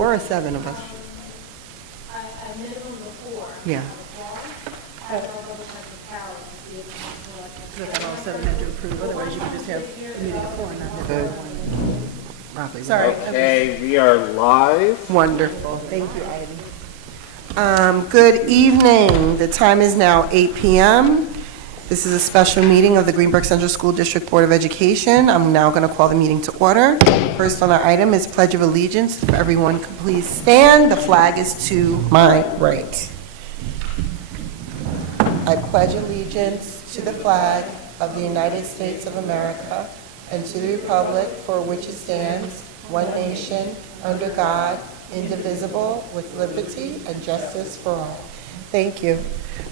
4 or 7 of us? A minimum of 4. Yeah. I don't know if Carol to see if it's Because all 7 had to approve, otherwise you could just have a meeting of 4 and not have Good. one. Probably. Sorry. Okay, we are live. Wonderful. Thank you, Ivy. Good evening. The time is now 8 p.m. This is a special meeting of the Greenburgh Central School District Board of Education. I'm now going to call the meeting to order. First on our item is Pledge of Allegiance. If everyone could please stand. The flag is to my right. I pledge allegiance to the flag of the United States of America and to the republic for which it stands, one nation, under God, indivisible, with liberty and justice for all. Thank you.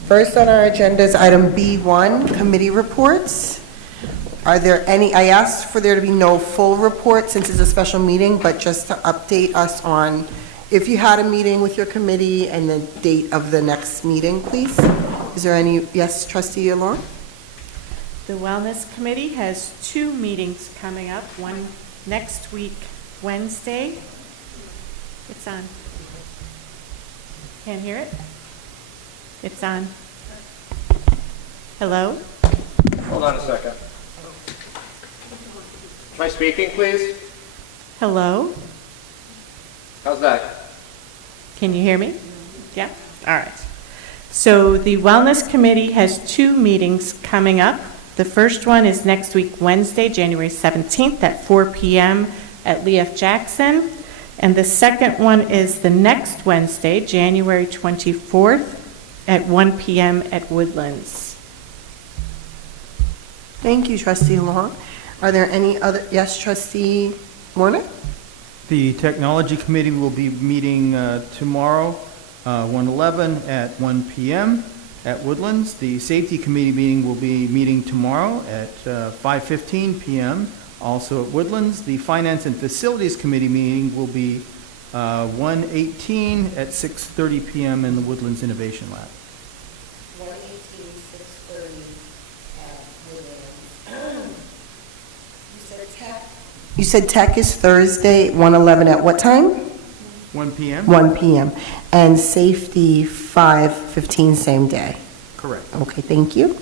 First on our agenda is item B1, committee reports. Are there any, I asked for there to be no full report since it's a special meeting, but just to update us on if you had a meeting with your committee and the date of the next meeting, please. Is there any, yes, Trustee Alon? The Wellness Committee has 2 meetings coming up, one next week, Wednesday. It's on. Can't hear it? It's on. Hello? Hold on a second. Am I speaking, please? Hello? How's that? Can you hear me? Yeah? All right. So the Wellness Committee has 2 meetings coming up. The first one is next week, Wednesday, January 17th at 4 p.m. at Lee F. Jackson. And the second one is the next Wednesday, January 24th at 1 p.m. at Woodlands. Thank you, Trustee Long. Are there any other, yes, Trustee Warner? The Technology Committee will be meeting tomorrow, 1/11 at 1 p.m. at Woodlands. The Safety Committee meeting will be meeting tomorrow at 5:15 p.m. also at Woodlands. The Finance and Facilities Committee meeting will be 1/18 at 6:30 p.m. in the Woodlands Innovation Lab. 1:18, 6:30 at Woodlands. You said tech is Thursday, 1/11 at what time? 1 p.m.? 1 p.m. And safety, 5:15, same day. Correct. Okay, thank you.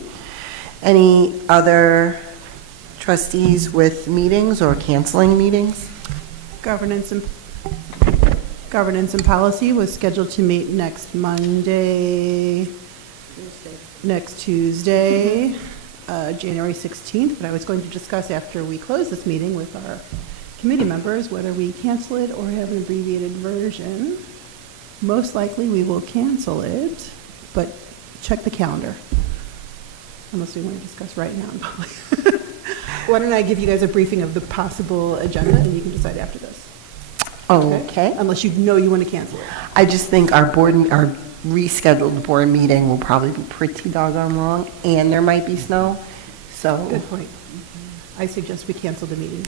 Any other trustees with meetings or canceling meetings? Governance and Policy was scheduled to meet next Monday, next Tuesday, January 16th, but I was going to discuss after we close this meeting with our committee members whether we cancel it or have an abbreviated version. Most likely we will cancel it, but check the calendar, unless we want to discuss right now in public. Why don't I give you guys a briefing of the possible agenda, and you can decide after this. Okay. Unless you know you want to cancel it. I just think our rescheduled board meeting will probably be pretty doggone long, and there might be snow, so. Good point. I suggest we cancel the meeting.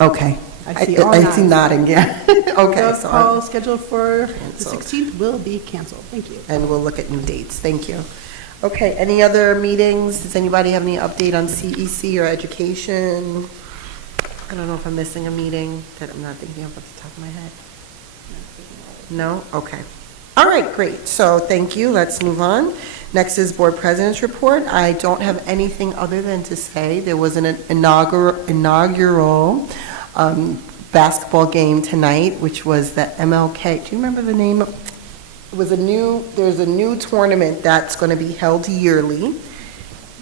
Okay. I see all I see nods. nodding, yeah. Okay, The so, call scheduled for the Canceled. 16th will be canceled. Thank you. and we'll look at new dates, thank you. Okay, any other meetings? Does anybody have any update on CEC or education? I don't know if I'm missing a meeting that I'm not thinking of off the top of my head. No? Okay. All right, great. So thank you. Let's move on. Next is Board President's Report. I don't have anything other than to say there was an inaugural basketball game tonight, which was the MLK. Do you remember the name? It was there's a new tournament that's going to be held yearly.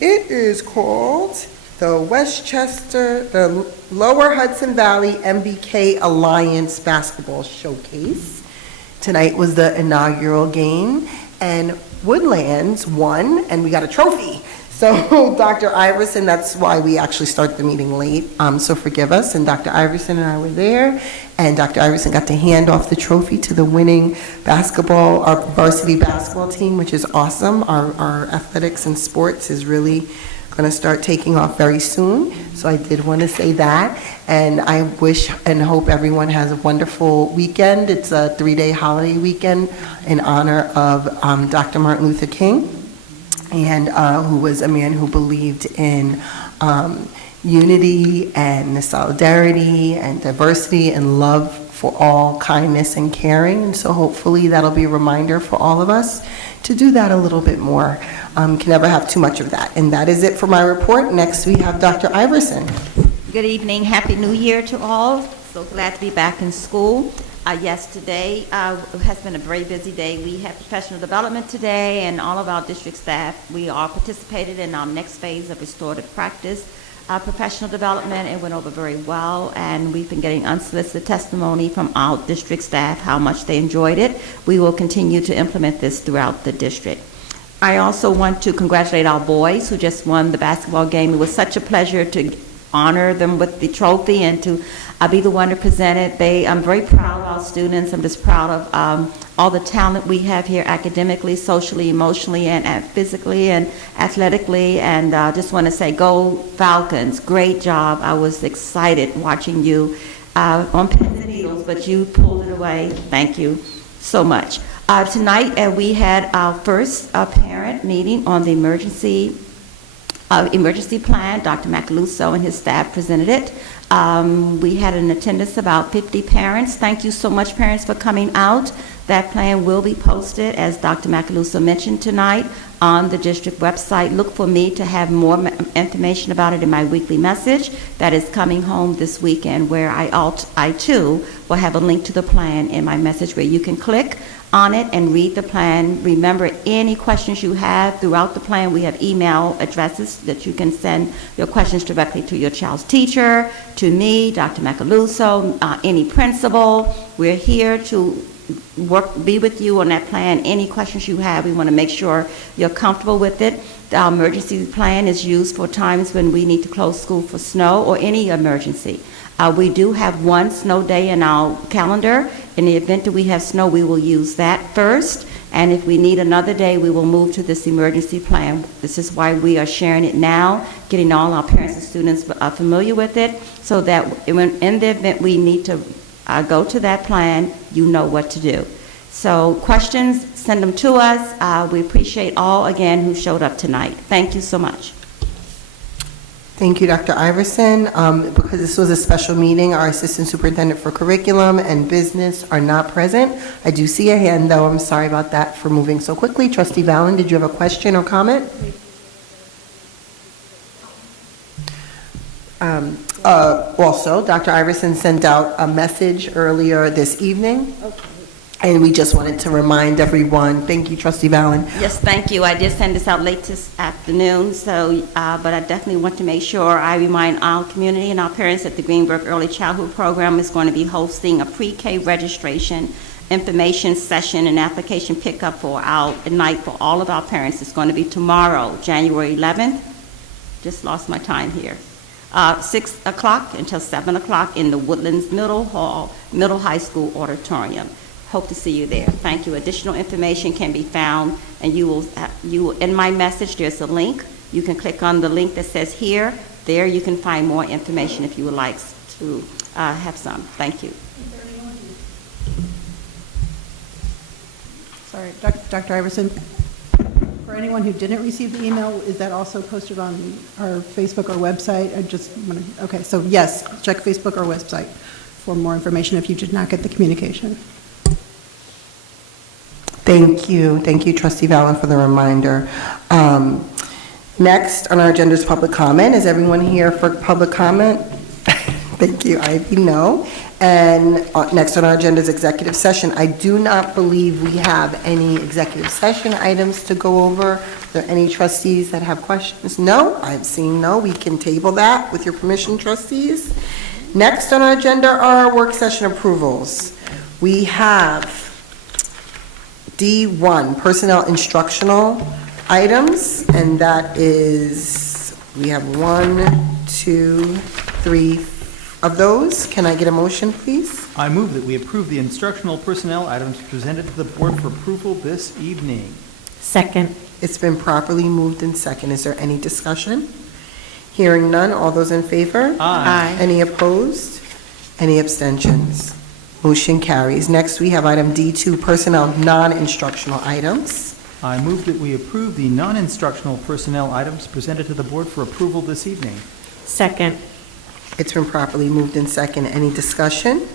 It is called the Lower Hudson Valley MBK Alliance Basketball Showcase. Tonight was the inaugural game, and Woodlands won, and we got a trophy. So Dr. Iverson, that's why we actually started the meeting late, so forgive us. And Dr. Iverson and I were there, and Dr. Iverson got to hand off the trophy to the winning our varsity basketball team, which is awesome. Our athletics and sports is really going to start taking off very soon. So I did want to say that, and I wish and hope everyone has a wonderful weekend. It's a 3-day holiday weekend in honor of Dr. Martin Luther King, and who was a man who believed in unity and solidarity and diversity and love for all kindness and caring, and so hopefully that'll be a reminder for all of us to do that a little bit more. Can never have too much of that. And that is it for my report. Next, we have Dr. Iverson. Good evening. Happy New Year to all. So glad to be back in school. Yes, today has been a very busy day. We have professional development today, and all of our district staff, we all participated in our next phase of restorative practice professional development. It went over very well, and we've been getting unsolicited testimony from our district staff how much they enjoyed it. We will continue to implement this throughout the district. I also want to congratulate our boys who just won the basketball game. It was such a pleasure to honor them with the trophy and to be the one to present it. I'm very proud of our students. I'm just proud of all the talent we have here academically, socially, emotionally, and physically and athletically. And just want to say, go Falcons. Great job. I was excited watching you on pins and needles, but you pulled it away. Thank you so much. Tonight, we had our first parent meeting on the emergency plan. Dr. Macaluso and his staff presented it. We had an attendance about 50 parents. Thank you so much, parents, for coming out. That plan will be posted, as Dr. Macaluso mentioned tonight, on the district website. Look for me to have more information about it in my weekly message that is coming home this weekend, where I too will have a link to the plan in my message where you can click on it and read the plan. Remember, any questions you have throughout the plan, we have email addresses that you can send your questions directly to your child's teacher, to me, Dr. Macaluso, any principal. We're here to be with you on that plan. Any questions you have, we want to make sure you're comfortable with it. Our emergency plan is used for times when we need to close school for snow or any emergency. We do have one snow day in our calendar. In the event that we have snow, we will use that first. And if we need another day, we will move to this emergency plan. This is why we are sharing it now, getting all our parents and students familiar with it, so that in the event we need to go to that plan, you know what to do. So questions, send them to us. We appreciate all, again, who showed up tonight. Thank you so much. Thank you, Dr. Iverson. Because this was a special meeting, our Assistant Superintendent for Curriculum and Business are not present. I do see a hand, though. I'm sorry about that for moving so quickly. Trustee Valen, did you have a question or comment? Also, Dr. Iverson sent out a message earlier this evening. Okay. And we just wanted to remind everyone. Thank you, Trustee Valen. Yes, thank you. I did send this out late this afternoon, so but I definitely want to make sure I remind our community and our parents that the Greenburgh Early Childhood Program is going to be hosting a pre-K registration information session and application pickup for our night for all of our parents. It's going to be tomorrow, January 11th. Just lost my time here. 6 o'clock until 7 o'clock in the Woodlands Middle High School auditorium. Hope to see you there. Thank you. Additional information can be found, and you will in my message, there's a link. You can click on the link that says here. There you can find more information if you would like to have some. Thank you. Sorry, Dr. Iverson, for anyone who didn't receive the email, is that also posted on our Facebook or website? Okay, so yes, check Facebook or website for more information if you did not get the communication. Thank you. Thank you, Trustee Valen, for the reminder. Next on our agenda is public comment. Is everyone here for public comment? Thank you, Ivy. No. And next on our agenda is executive session. I do not believe we have any executive session items to go over. Are there any trustees that have questions? No? I'm seeing no. We can table that with your permission, trustees. Next on our agenda are work session approvals. We have D1, personnel instructional items, and that is, we have 1, 2, 3 of those. Can I get a motion, please? I move that we approve the instructional personnel items presented to the board for approval this evening. Second. It's been properly moved in second. Is there any discussion? Hearing none, all those in favor? Aye. Any opposed? Any abstentions? Motion carries. Next, we have item D2, personnel non-instructional items. I move that we approve the non-instructional personnel items presented to the board for approval this evening. Second. It's been properly moved in second. Any discussion?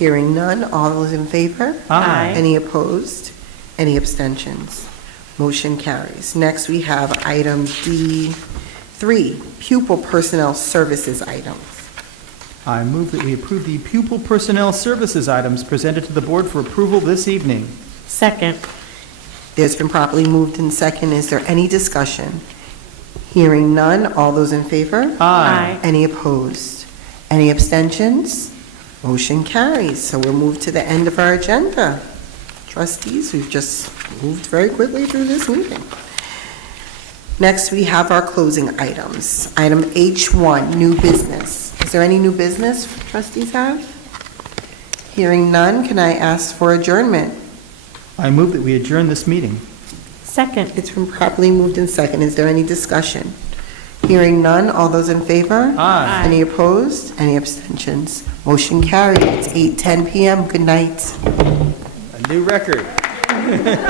Hearing none, all those in favor? Aye. Any opposed? Any abstentions? Motion carries. Next, we have item D3, pupil personnel services items. I move that we approve the pupil personnel services items presented to the board for approval this evening. Second. There's been properly moved in second. Is there any discussion? Hearing none, all those in favor? Aye. Any opposed? Any abstentions? Motion carries. So we'll move to the end of our agenda. Trustees, we've just moved very quickly through this meeting. Next, we have our closing items. Item H1, new business. Is there any new business trustees have? Hearing none, can I ask for adjournment? I move that we adjourn this meeting. Second. It's been properly moved in second. Is there any discussion? Hearing none, all those in favor? Aye. Any opposed? Any abstentions? Motion carried. It's 8:10 PM. Good night. A new record.